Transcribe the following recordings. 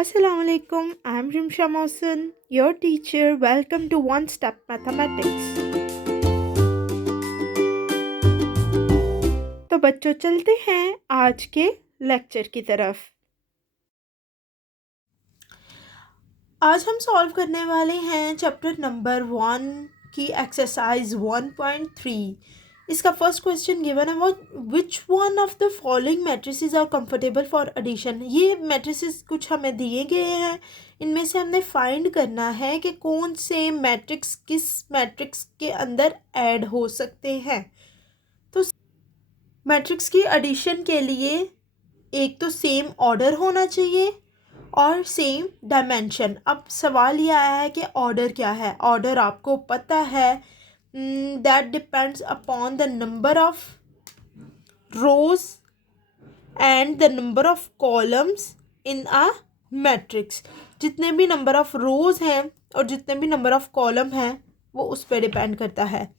Assalamu alaikum. I'm Rimsha Mawson, your teacher. Welcome to One Step Mathematics. तो बच्चों चलते हैं आज के लेक्चर की तरफ। आज हम सॉल्व करने वाले हैं चैप्टर नंबर 1 की एक्सरसाइज 1.3। इसका फर्स्ट क्वेश्चन गिवन है which one of the following matrices are comfortable for addition. ये मैट्रिसेस कुछ हमें दिए गए हैं, इनमें से हमने फाइंड करना है कि कौन से मैट्रिक्स किस मैट्रिक्स के अंदर ऐड हो सकते हैं। तो मैट्रिक्स की एडिशन के लिए एक तो सेम ऑर्डर होना चाहिए और सेम डायमेंशन। अब सवाल ये आया है कि ऑर्डर क्या है। ऑर्डर आपको पता है, that depends upon the number of rose and the number of columns in a matrix. जितने भी नंबर ऑफ रोज हैं और जितने भी नंबर ऑफ कॉलम हैं वो उस पर डिपेंड करता है।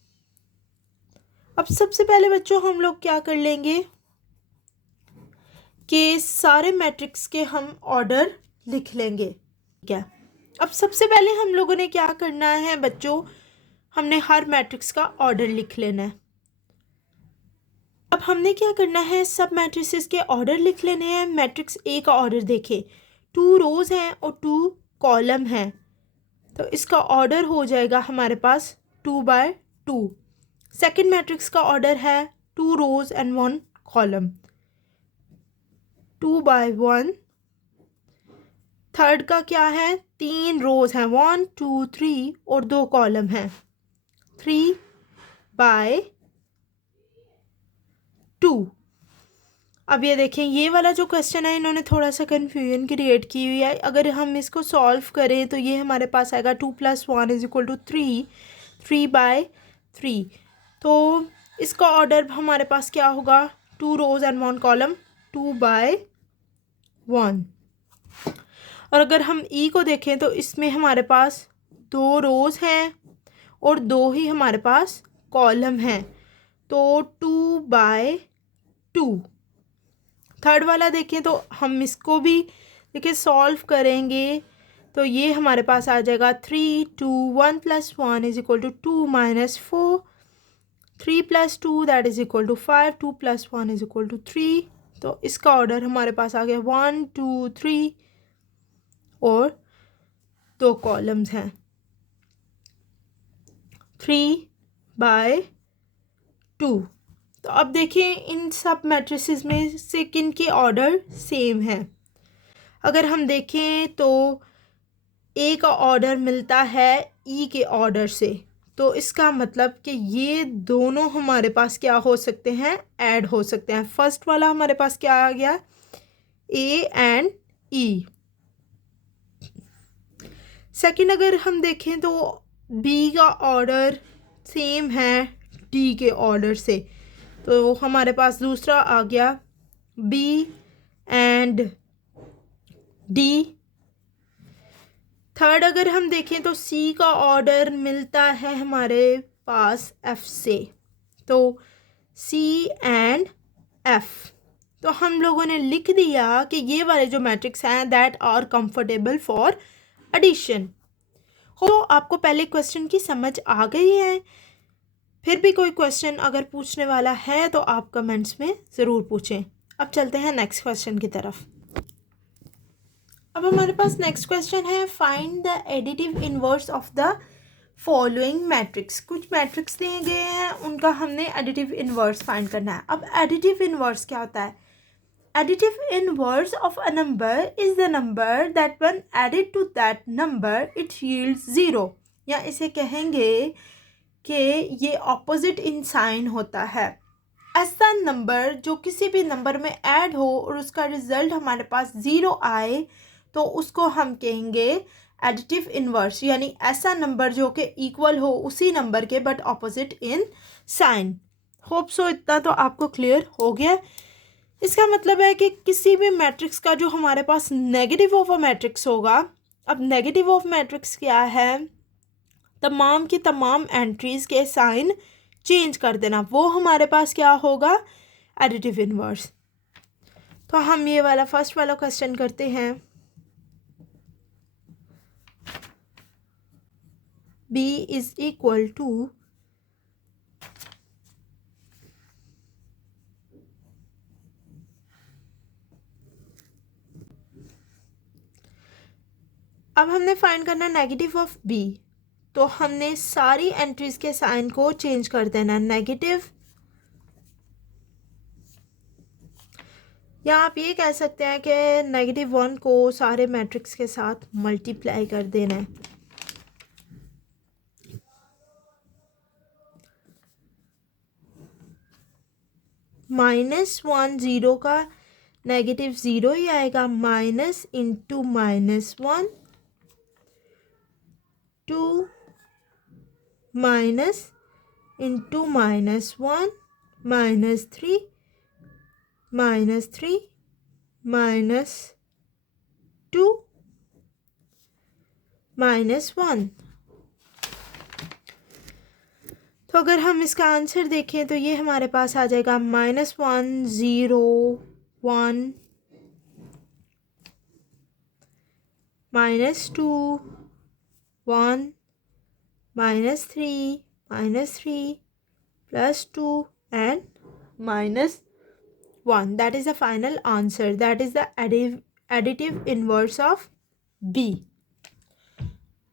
अब सबसे पहले बच्चों हम लोग क्या कर लेंगे कि सारे मैट्रिक्स के हम ऑर्डर लिख लेंगे। ठीक है, अब सबसे पहले हम लोगों ने क्या करना है बच्चों, हमने हर मैट्रिक्स का ऑर्डर लिख लेना है। अब हमने क्या करना है, सब मैट्रिसेस के ऑर्डर लिख लेने हैं। मैट्रिक्स ए का ऑर्डर देखें, 2 रोज हैं और 2 कॉलम हैं, तो इसका ऑर्डर हो जाएगा हमारे पास 2/2। सेकेंड मैट्रिक्स का ऑर्डर है 2 रोज एंड 1 कॉलम, 2/1। थर्ड का क्या है, 3 रोज हैं, 1 2 3 और 2 कॉलम हैं, 3/2। अब ये देखें, ये वाला जो क्वेश्चन है इन्होंने थोड़ा सा कन्फ्यूजन क्रिएट की हुई है। अगर हम इसको सॉल्व करें तो ये हमारे पास आएगा 2 + 1 = 3, 3/3। तो इसका ऑर्डर हमारे पास क्या होगा, 2 रोज एंड 1 कॉलम, 2/1। और अगर हम ई को देखें तो इसमें हमारे पास 2 रोज हैं और 2 ही हमारे पास कॉलम हैं, तो 2/2। थर्ड वाला देखें तो हम इसको भी देखिए सॉल्व करेंगे तो ये हमारे पास आ जाएगा 3 2 1 + 1 = 2 - 4, 3 + 2 दैट इज इक्वल टू 5, 2 + 1 = 3। तो इसका ऑर्डर हमारे पास आ गया 1 2 3 और 2 कॉलम्स हैं, 3/2। तो अब देखिए इन सब मैट्रिसेस में से किन के ऑर्डर सेम हैं। अगर हम देखें तो ए का ऑर्डर मिलता है ई के ऑर्डर से, तो इसका मतलब कि ये दोनों हमारे पास क्या हो सकते हैं, ऐड हो सकते हैं। फर्स्ट वाला हमारे पास क्या आ गया, ए एंड ई। सेकंड अगर हम देखें तो बी का ऑर्डर सेम है डी के ऑर्डर से, तो हमारे पास दूसरा आ गया बी एंड डी। थर्ड अगर हम देखें तो सी का ऑर्डर मिलता है हमारे पास एफ से, तो सी एंड एफ। तो हम लोगों ने लिख दिया कि ये वाले जो मैट्रिक्स हैं that are comfortable for addition. हो आपको पहले क्वेश्चन की समझ आ गई है? फिर भी कोई क्वेश्चन अगर पूछने वाला है तो आप कमेंट्स में ज़रूर पूछें। अब चलते हैं नेक्स्ट क्वेश्चन की तरफ। अब हमारे पास नेक्स्ट क्वेश्चन है, find the additive inverse of the following matrix. कुछ मैट्रिक्स दिए गए हैं, उनका हमने एडिटिव इनवर्स फाइंड करना है। अब एडिटिव इनवर्स क्या होता है, additive inverse of a number is the number that when added to that number it yields 0, या इसे कहेंगे कि ये ऑपोजिट इन साइन होता है। ऐसा नंबर जो किसी भी नंबर में ऐड हो और उसका रिजल्ट हमारे पास 0 आए तो उसको हम कहेंगे एडिटिव इनवर्स, यानी ऐसा नंबर जो कि इक्वल हो उसी नंबर के but opposite in sign. Hope so इतना तो आपको क्लियर हो गया। इसका मतलब है कि किसी भी मैट्रिक्स का जो हमारे पास नेगेटिव ऑफ अ मैट्रिक्स होगा, अब नेगेटिव ऑफ मैट्रिक्स क्या है, तमाम की तमाम एंट्रीज के साइन चेंज कर देना, वो हमारे पास क्या होगा, एडिटिव इनवर्स। तो हम ये वाला फर्स्ट वाला क्वेश्चन करते हैं। B इज इक्वल टू अब हमने फाइंड करना नेगेटिव ऑफ B, तो हमने सारी एंट्रीज के साइन को चेंज कर देना नेगेटिव, या आप ये कह सकते हैं कि -1 को सारे मैट्रिक्स के साथ मल्टीप्लाई कर देना है। -1 0 का नेगेटिव 0 ही आएगा, माइनस इंटू -1 2 माइनस इंटू -1 -3 -3 -2 -1। तो अगर हम इसका आंसर देखें तो ये हमारे पास आ जाएगा -1 0 1 -2 1 -3 -3 +2 and -1। That is the final answer. That is the additive inverse of B.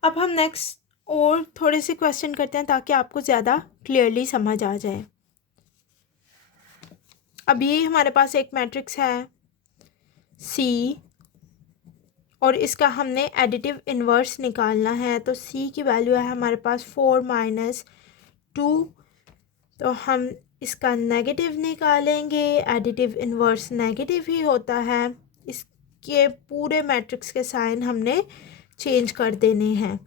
अब हम नेक्स्ट और थोड़े से क्वेश्चन करते हैं ताकि आपको ज़्यादा क्लियरली समझ आ जाए। अब ये हमारे पास एक मैट्रिक्स है C और इसका हमने एडिटिव इन्वर्स निकालना है। तो C की वैल्यू है हमारे पास 4 - 2, तो हम इसका नेगेटिव निकालेंगे। एडिटिव इन्वर्स नेगेटिव ही होता है। इसके पूरे मैट्रिक्स के साइन हमने चेंज कर देने हैं।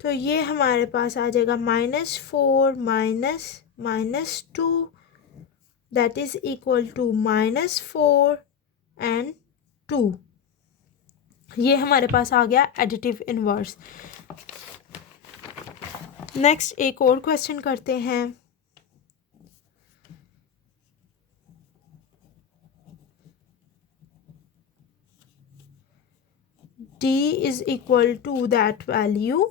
तो ये हमारे पास आ जाएगा -4 -2 that is equal to -4 and 2। ये हमारे पास आ गया एडिटिव इन्वर्स। नेक्स्ट एक और क्वेश्चन करते हैं। D is equal to that value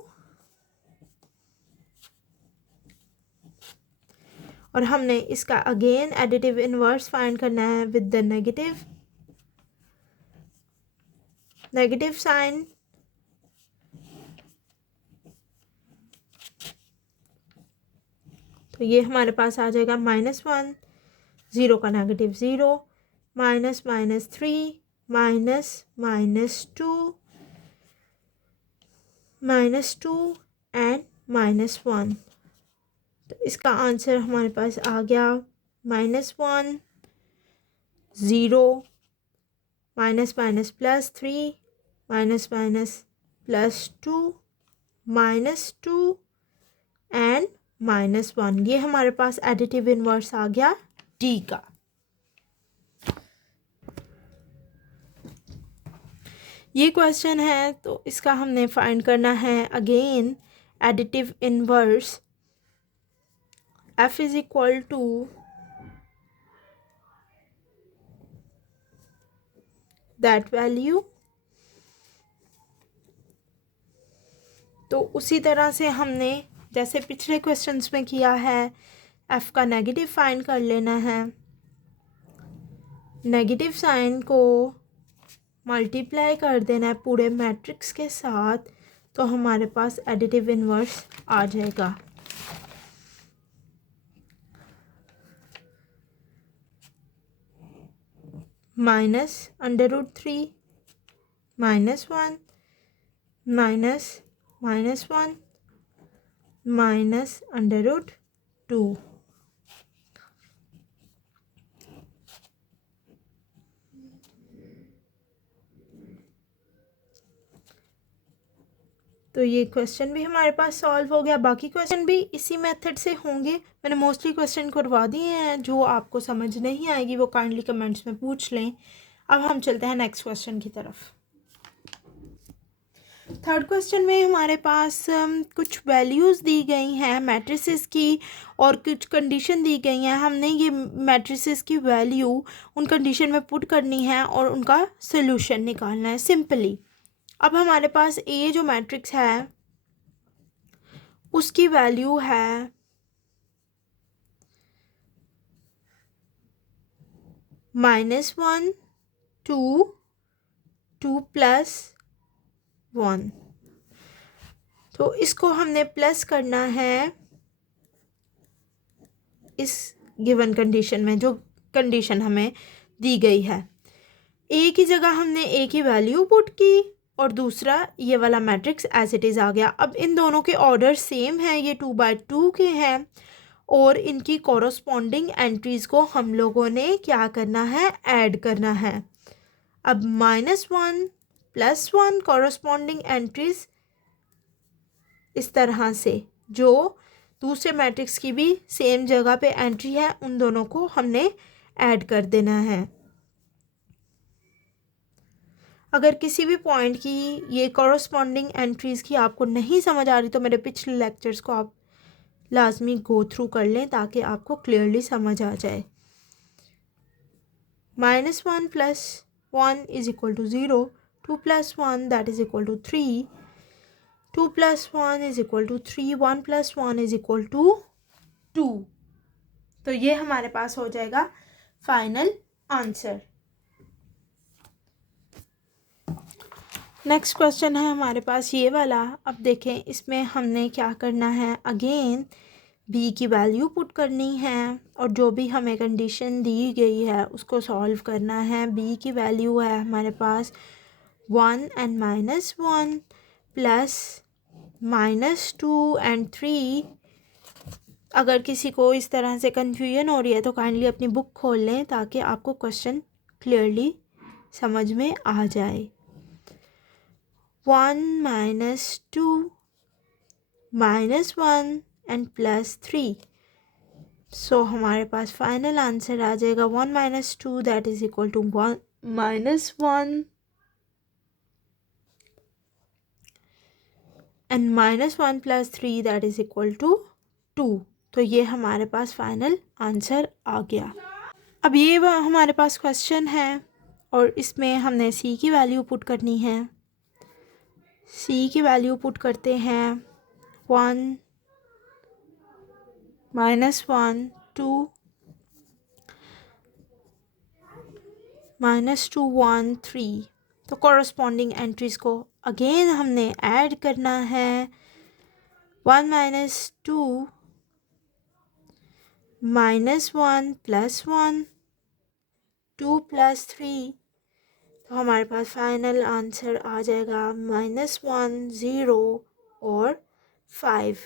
और हमने इसका अगेन एडिटिव इन्वर्स फाइंड करना है विद द नेगेटिव साइन। तो ये हमारे पास आ जाएगा -1 0 का नेगेटिव 0 -3 -2 and -1। तो इसका आंसर हमारे पास आ गया -1 0 +3 +2 -2 and -1। ये हमारे पास एडिटिव इन्वर्स आ गया D का। ये क्वेश्चन है तो इसका हमने फाइंड करना है again additive inverse. F is equal to that value। तो उसी तरह से हमने जैसे पिछले क्वेश्चंस में किया है F का नेगेटिव फाइंड कर लेना है। नेगेटिव साइन को मल्टीप्लाई कर देना है पूरे मैट्रिक्स के साथ, तो हमारे पास एडिटिव इन्वर्स आ जाएगा। -√3 -1 -1 -√2। तो ये क्वेश्चन भी हमारे पास सॉल्व हो गया। बाकी क्वेश्चन भी इसी मेथड से होंगे। मैंने मोस्टली क्वेश्चन करवा दिए हैं। जो आपको समझ नहीं आएगी वो काइंडली कमेंट्स में पूछ लें। अब हम चलते हैं नेक्स्ट क्वेश्चन की तरफ। थर्ड क्वेश्चन में हमारे पास कुछ वैल्यूज़ दी गई हैं मैट्रिसेस की और कुछ कंडीशन दी गई हैं। हमने ये मैट्रिसेस की वैल्यू उन कंडीशन में पुट करनी है और उनका सोल्यूशन निकालना है सिंपली। अब हमारे पास ये जो मैट्रिक्स है उसकी वैल्यू है -1, 2, 2 + 1। तो इसको हमने प्लस करना है इस गिवन कंडीशन में, जो कंडीशन हमें दी गई है। ए की जगह हमने ए की वैल्यू पुट की और दूसरा ये वाला मैट्रिक्स एज इट इज़ आ गया। अब इन दोनों के ऑर्डर सेम है, ये 2/2 के हैं और इनकी कॉरस्पॉन्डिंग एंट्रीज़ को हम लोगों ने क्या करना है, ऐड करना है। अब -1 + 1 कॉरस्पॉन्डिंग एंट्रीज़ इस तरह से, जो दूसरे मैट्रिक्स की भी सेम जगह पे एंट्री है, उन दोनों को हमने ऐड कर देना है। अगर किसी भी पॉइंट की ये कॉरस्पॉन्डिंग एंट्रीज़ की आपको नहीं समझ आ रही तो मेरे पिछले लेक्चर्स को आप लाजमी गो थ्रू कर लें ताकि आपको क्लियरली समझ आ जाए। -1 + 1 = 0, 2 + 1 that is equal to 3, 2 + 1 is equal to 3, 1 + 1 is equal to 2। तो ये हमारे पास हो जाएगा फाइनल आंसर। नेक्स्ट क्वेश्चन है हमारे पास ये वाला। अब देखें इसमें हमने क्या करना है, अगेन बी की वैल्यू पुट करनी है और जो भी हमें कंडीशन दी गई है उसको सॉल्व करना है। बी की वैल्यू है हमारे पास 1 and -1 प्लस -2 and 3। अगर किसी को इस तरह से कन्फ्यूजन हो रही है तो काइंडली अपनी बुक खोल लें ताकि आपको क्वेश्चन क्लियरली समझ में आ जाए। 1 - 2 -1 and +3। सो हमारे पास फाइनल आंसर आ जाएगा 1 - 2 that is equal to 1 -1 and -1 + 3 that is equal to 2। तो ये हमारे पास फाइनल आंसर आ गया। अब ये हमारे पास क्वेश्चन है और इसमें हमने सी की वैल्यू पुट करनी है। सी की वैल्यू पुट करते हैं 1 -1 2 -2 1 3। तो कॉरस्पॉन्डिंग एंट्रीज़ को अगेन हमने ऐड करना है। 1 - 2 -1 + 1 2 + 3। तो हमारे पास फाइनल आंसर आ जाएगा -1 0 और 5।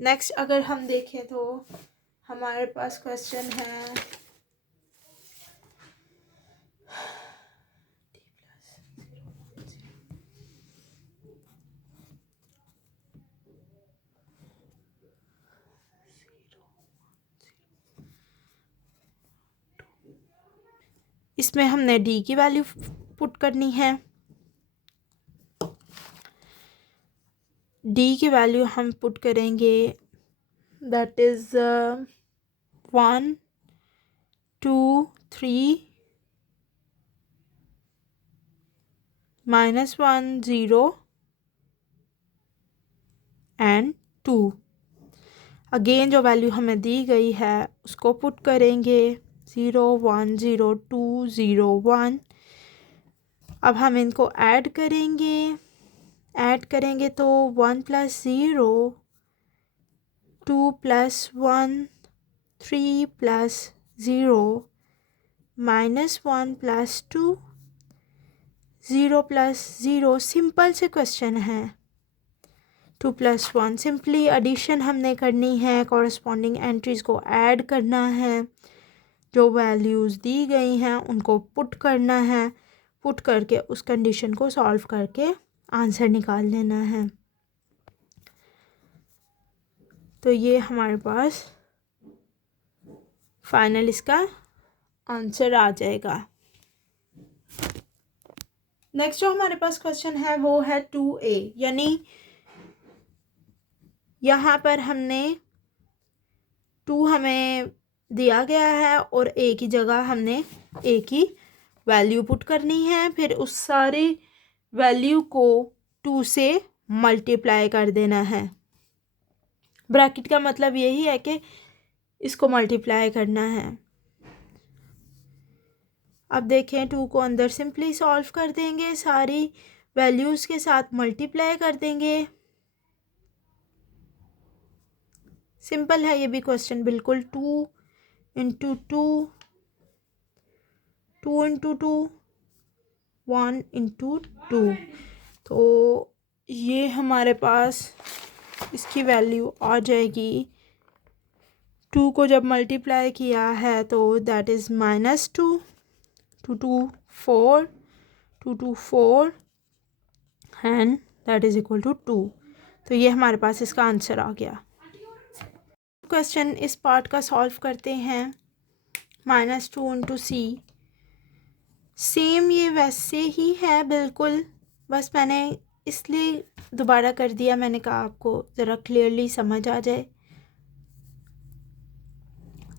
नेक्स्ट अगर हम देखें तो हमारे पास क्वेश्चन है इसमें हमने डी की वैल्यू पुट करनी है। डी की वैल्यू हम पुट करेंगे दैट इज़ 1 2 3 -1 0 and 2। अगेन जो वैल्यू हमें दी गई है उसको पुट करेंगे 0 1 0 2 0 1। अब हम इनको ऐड करेंगे तो 1 + 0 2 + 1 3 + 0 -1 + 2 0 + 0। सिंपल से क्वेश्चन है। 2 + 1 सिंपली एडिशन हमने करनी है, कॉरस्पॉन्डिंग एंट्रीज़ को ऐड करना है, जो वैल्यूज़ दी गई हैं उनको पुट करना है, पुट करके उस कंडीशन को सॉल्व करके आंसर निकाल लेना है। तो ये हमारे पास फाइनल इसका आंसर आ जाएगा। नेक्स्ट जो हमारे पास क्वेश्चन है वो है 2a, यानी यहाँ पर हमने 2 हमें दिया गया है और a की जगह हमने a की वैल्यू पुट करनी है, फिर उस सारी वैल्यू को 2 से मल्टीप्लाई कर देना है। ब्रैकेट का मतलब यही है कि इसको मल्टीप्लाई करना है। अब देखें 2 को अंदर सिंपली सॉल्व कर देंगे, सारी वैल्यूज़ के साथ मल्टीप्लाई कर देंगे। सिंपल है ये भी क्वेश्चन बिल्कुल। 2 इंटू 2, 2 इंटू 2, 1 इंटू 2। तो ये हमारे पास इसकी वैल्यू आ जाएगी, 2 को जब मल्टीप्लाई किया है तो that is -2, 2 2 4, 2 2 4 and that is equal to 2। तो ये हमारे पास इसका आंसर आ गया। क्वेश्चन इस पार्ट का सॉल्व करते हैं। -2 इंटू सी, सेम ये वैसे ही है बिल्कुल, बस मैंने इसलिए दोबारा कर दिया, मैंने कहा आपको ज़रा क्लियरली समझ आ जाए।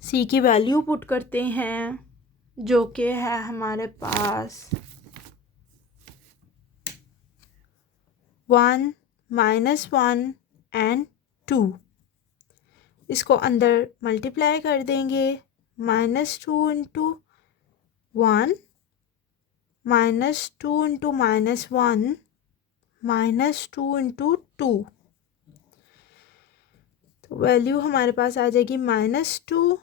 सी की वैल्यू पुट करते हैं जो कि है हमारे पास 1 -1 एंड 2। इसको अंदर मल्टीप्लाई कर देंगे, -2 इंटू 1, -2 इंटू -1, -2 इंटू 2। तो वैल्यू हमारे पास आ जाएगी -2,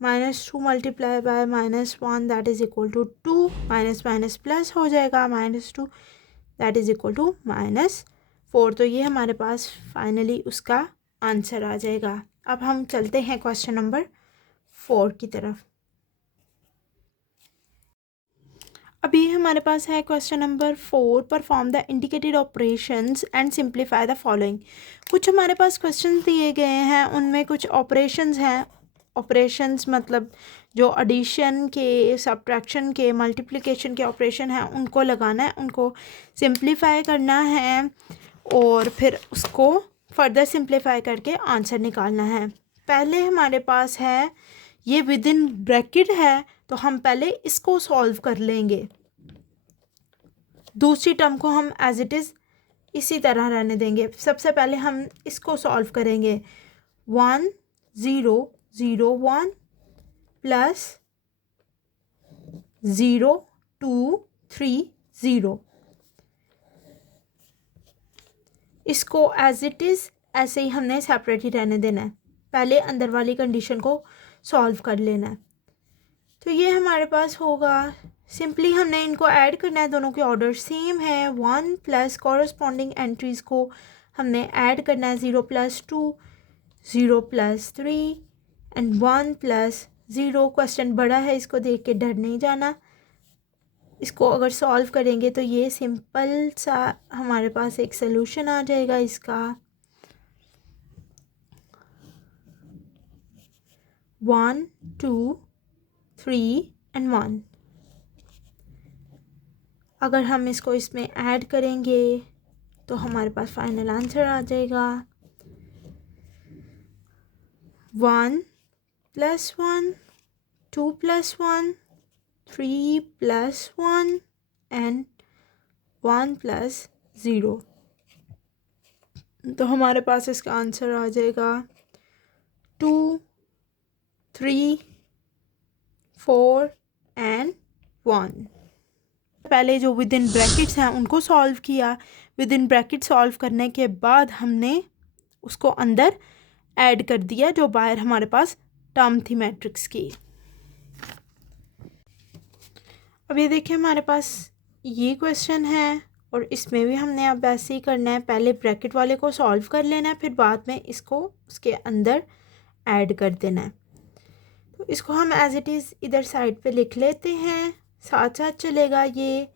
-2 multiply by -1 that is equal to 2, minus minus plus हो जाएगा, -2 दैट इज़ इक्वल टू -4। तो ये हमारे पास फाइनली उसका आंसर आ जाएगा। अब हम चलते हैं क्वेश्चन नंबर 4 की तरफ। अभी हमारे पास है question number 4, perform the indicated operations and simplify the following. कुछ हमारे पास क्वेश्चन दिए गए हैं, उनमें कुछ ऑपरेशंस हैं। ऑपरेशंस मतलब जो एडिशन के, सब्ट्रैक्शन के, मल्टीप्लिकेशन के ऑपरेशन हैं उनको लगाना है, उनको सिंप्लीफाई करना है और फिर उसको फर्दर सिंप्लीफाई करके आंसर निकालना है। पहले हमारे पास है ये विद इन ब्रैकेट है, तो हम पहले इसको सॉल्व कर लेंगे। दूसरी टर्म को हम एज इट इज़ इसी तरह रहने देंगे। सबसे पहले हम इसको सॉल्व करेंगे। 1 0 0 1 प्लस 0 2 3 0। इसको एज इट इज़ ऐसे ही हमने सेपरेट ही रहने देना है। पहले अंदर वाली कंडीशन को सॉल्व कर लेना है। तो ये हमारे पास होगा, सिंपली हमने इनको ऐड करना है, दोनों के ऑर्डर सेम है। 1 प्लस कॉरस्पॉन्डिंग एंट्रीज़ को हमने ऐड करना है, 0 + 2, 0 + 3 एंड 1 + 0। क्वेश्चन बड़ा है, इसको देख के डर नहीं जाना। इसको अगर सॉल्व करेंगे तो ये सिंपल सा हमारे पास एक सलूशन आ जाएगा इसका। 1 2 3 एंड 1। अगर हम इसको इसमें ऐड करेंगे तो हमारे पास फाइनल आंसर आ जाएगा 1 + 1, 2 + 1, 3 + 1 एंड 1 + 0। तो हमारे पास इसका आंसर आ जाएगा 2 3 4 एंड 1। पहले जो विद इन ब्रैकेट्स हैं उनको सॉल्व किया। विद इन ब्रैकेट सॉल्व करने के बाद हमने उसको अंदर ऐड कर दिया जो बाहर हमारे पास टर्म थी मैट्रिक्स की। अब ये देखिए हमारे पास ये क्वेश्चन है और इसमें भी हमने अब ऐसे ही करना है। पहले ब्रैकेट वाले को सॉल्व कर लेना है, फिर बाद में इसको उसके अंदर ऐड कर देना है। तो इसको हम एज इट इज़ इधर साइड पे लिख लेते हैं, साथ साथ चलेगा ये।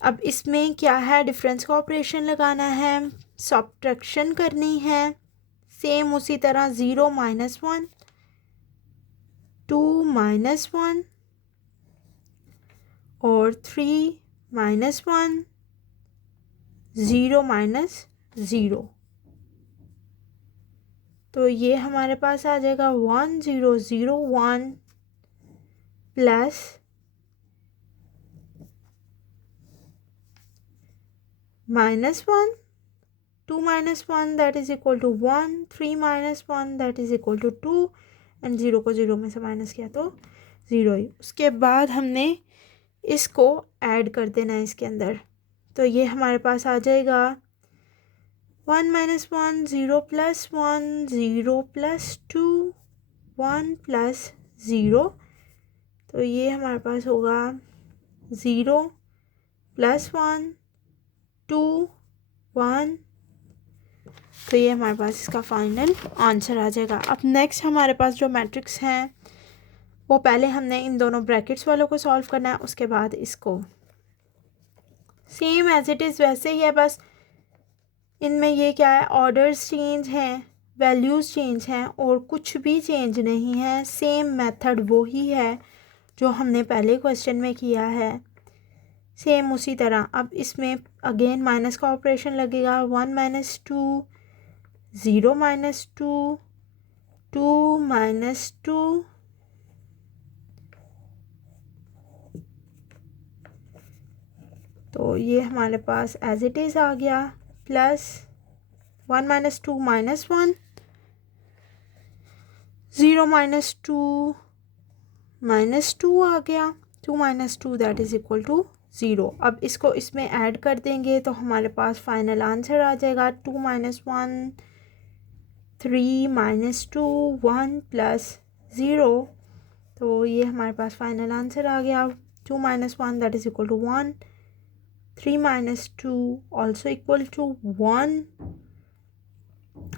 अब इसमें क्या है, डिफरेंस का ऑपरेशन लगाना है, सब्ट्रैक्शन करनी है, सेम उसी तरह 0 - 1, 2 - 1 और 3 - 1, 0 - 0। तो ये हमारे पास आ जाएगा 1 0 0 1 plus -1, 2 - 1 that is equal to 1, 3 - 1 that is equal to 2 and 0 को 0 में से माइनस किया तो 0 ही। उसके बाद हमने इसको ऐड कर देना है इसके अंदर, तो ये हमारे पास आ जाएगा 1 - 1 0 + 1 0 + 2 1 + 0, तो ये हमारे पास होगा 0 + 1 2 1, तो ये हमारे पास इसका फाइनल आंसर आ जाएगा। अब नेक्स्ट हमारे पास जो मैट्रिक्स हैं वो पहले हमने इन दोनों ब्रैकेट्स वालों को सॉल्व करना है, उसके बाद इसको सेम एज इट इज़ वैसे ही है, बस इनमें ये क्या है, ऑर्डर्स चेंज हैं, वैल्यूज़ चेंज हैं और कुछ भी चेंज नहीं है। सेम मेथड वो ही है जो हमने पहले क्वेश्चन में किया है, सेम उसी तरह। अब इसमें अगेन माइनस का ऑपरेशन लगेगा, 1 - 2 0 - 2 2 - 2 तो ये हमारे पास एज इट इज़ आ गया, प्लस 1 - 2 - 1 0 - 2 -2 आ गया, 2 - 2 दैट इज़ इक्वल टू 0। अब इसको इसमें ऐड कर देंगे तो हमारे पास फाइनल आंसर आ जाएगा 2 - 1 3 - 2 1 + 0, तो ये हमारे पास फाइनल आंसर आ गया 2 - 1 that is equal to 1, 3 - 2 also equal to 1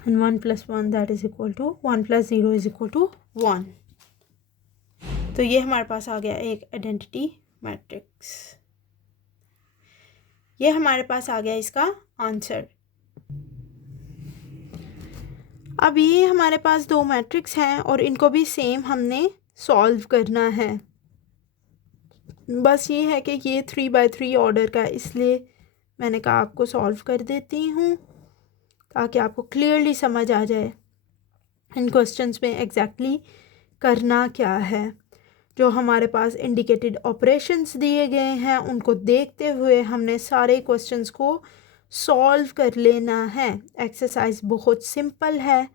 and 1 + 1 that is equal to 1 + 0 is equal to 1। तो ये हमारे पास आ गया एक आइडेंटिटी मैट्रिक्स, ये हमारे पास आ गया इसका आंसर। अब ये हमारे पास दो मैट्रिक्स हैं और इनको भी सेम हमने सॉल्व करना है। बस ये है कि ये 3/3 ऑर्डर का, इसलिए मैंने कहा आपको सॉल्व कर देती हूँ ताकि आपको क्लियरली समझ आ जाए इन क्वेश्चंस में एग्जैक्टली करना क्या है। जो हमारे पास इंडिकेटेड ऑपरेशंस दिए गए हैं उनको देखते हुए हमने सारे क्वेश्चंस को सॉल्व कर लेना है। एक्सरसाइज बहुत सिंपल है,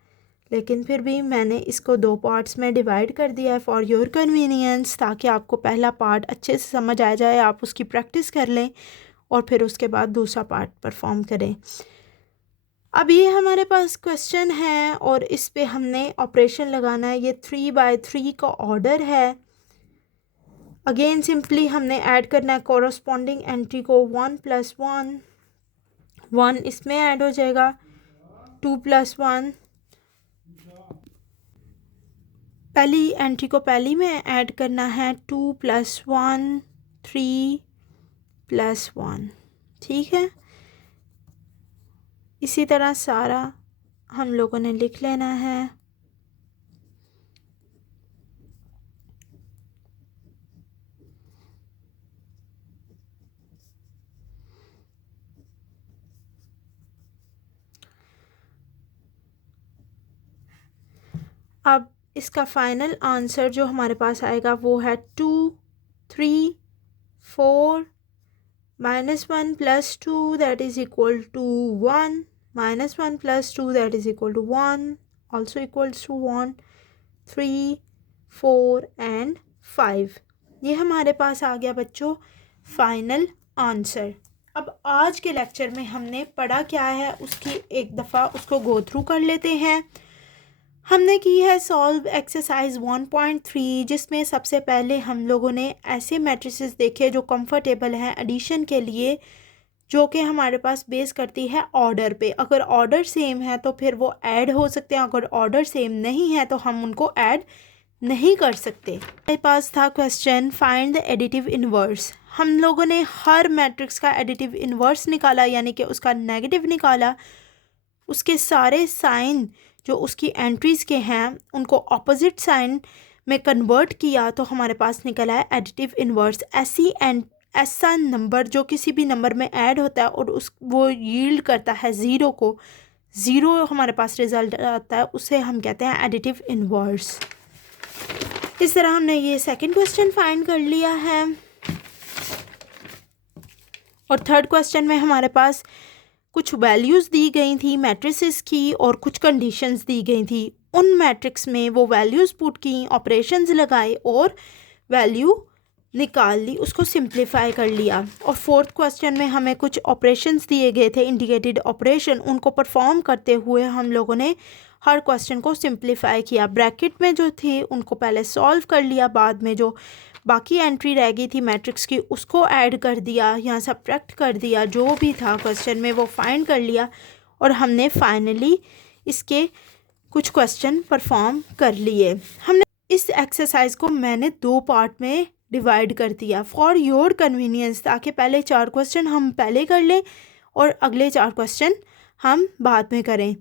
लेकिन फिर भी मैंने इसको 2 पार्ट्स में डिवाइड कर दिया है फॉर योर कन्वीनियंस, ताकि आपको पहला पार्ट अच्छे से समझ आ जाए, आप उसकी प्रैक्टिस कर लें और फिर उसके बाद दूसरा पार्ट परफॉर्म करें। अब ये हमारे पास क्वेश्चन है और इस पे हमने ऑपरेशन लगाना है। ये 3/3 का ऑर्डर है। अगेन सिंपली हमने ऐड करना है कॉरस्पॉन्डिंग एंट्री को, 1 + 1 1 इसमें ऐड हो जाएगा, 2 + 1 पहली एंट्री को पहली में ऐड करना है, 2 + 1 3 + 1, ठीक है। इसी तरह सारा हम लोगों ने लिख लेना है। अब इसका फाइनल आंसर जो हमारे पास आएगा वो है 2 3 4 -1 + 2 that is equal to 1 -1 + 2 that is equal to 1 also equals to 1 3 4 and 5। ये हमारे पास आ गया बच्चों फाइनल आंसर। अब आज के लेक्चर में हमने पढ़ा क्या है उसकी एक दफ़ा उसको गो थ्रू कर लेते हैं। हमने की है सॉल्व एक्सरसाइज 1.3, जिसमें सबसे पहले हम लोगों ने ऐसे मैट्रिसेस देखे जो कंफर्टेबल हैं एडिशन के लिए, जो कि हमारे पास बेस करती है ऑर्डर पे। अगर ऑर्डर सेम है तो फिर वो ऐड हो सकते हैं, अगर ऑर्डर सेम नहीं है तो हम उनको ऐड नहीं कर सकते। हमारे पास था question find the additive inverse. हम लोगों ने हर मैट्रिक्स का एडिटिव इन्वर्स निकाला, यानी कि उसका नेगेटिव निकाला, उसके सारे साइन जो उसकी एंट्रीज़ के हैं उनको ऑपोजिट साइन में कन्वर्ट किया तो हमारे पास निकला है एडिटिव इन्वर्स। ऐसा नंबर जो किसी भी नंबर में ऐड होता है और वो यील्ड करता है ज़ीरो को, ज़ीरो हमारे पास रिजल्ट आता है, उसे हम कहते हैं एडिटिव इन्वर्स। इस तरह हमने ये सेकंड क्वेश्चन फाइंड कर लिया है और थर्ड क्वेश्चन में हमारे पास कुछ वैल्यूज़ दी गई थी मैट्रिसेस की और कुछ कंडीशंस दी गई थी। उन मैट्रिक्स में वो वैल्यूज़ पुट की, ऑपरेशंस लगाए और वैल्यू निकाल ली, उसको सिंप्लीफाई कर लिया। और फोर्थ क्वेश्चन में हमें कुछ ऑपरेशंस दिए गए थे इंडिकेटेड ऑपरेशन, उनको परफॉर्म करते हुए हम लोगों ने हर क्वेश्चन को सिंप्लीफाई किया। ब्रैकेट में जो थे उनको पहले सॉल्व कर लिया, बाद में जो बाकी एंट्री रह गई थी मैट्रिक्स की उसको ऐड कर दिया, यहाँ सब्ट्रैक्ट कर दिया, जो भी था क्वेश्चन में वो फाइंड कर लिया और हमने फाइनली इसके कुछ क्वेश्चन परफॉर्म कर लिए। हमने इस एक्सरसाइज को मैंने 2 पार्ट में डिवाइड कर दिया फॉर योर कन्वीनियंस, ताकि पहले 4 क्वेश्चन हम पहले कर लें और अगले 4 क्वेश्चन हम बाद में करें।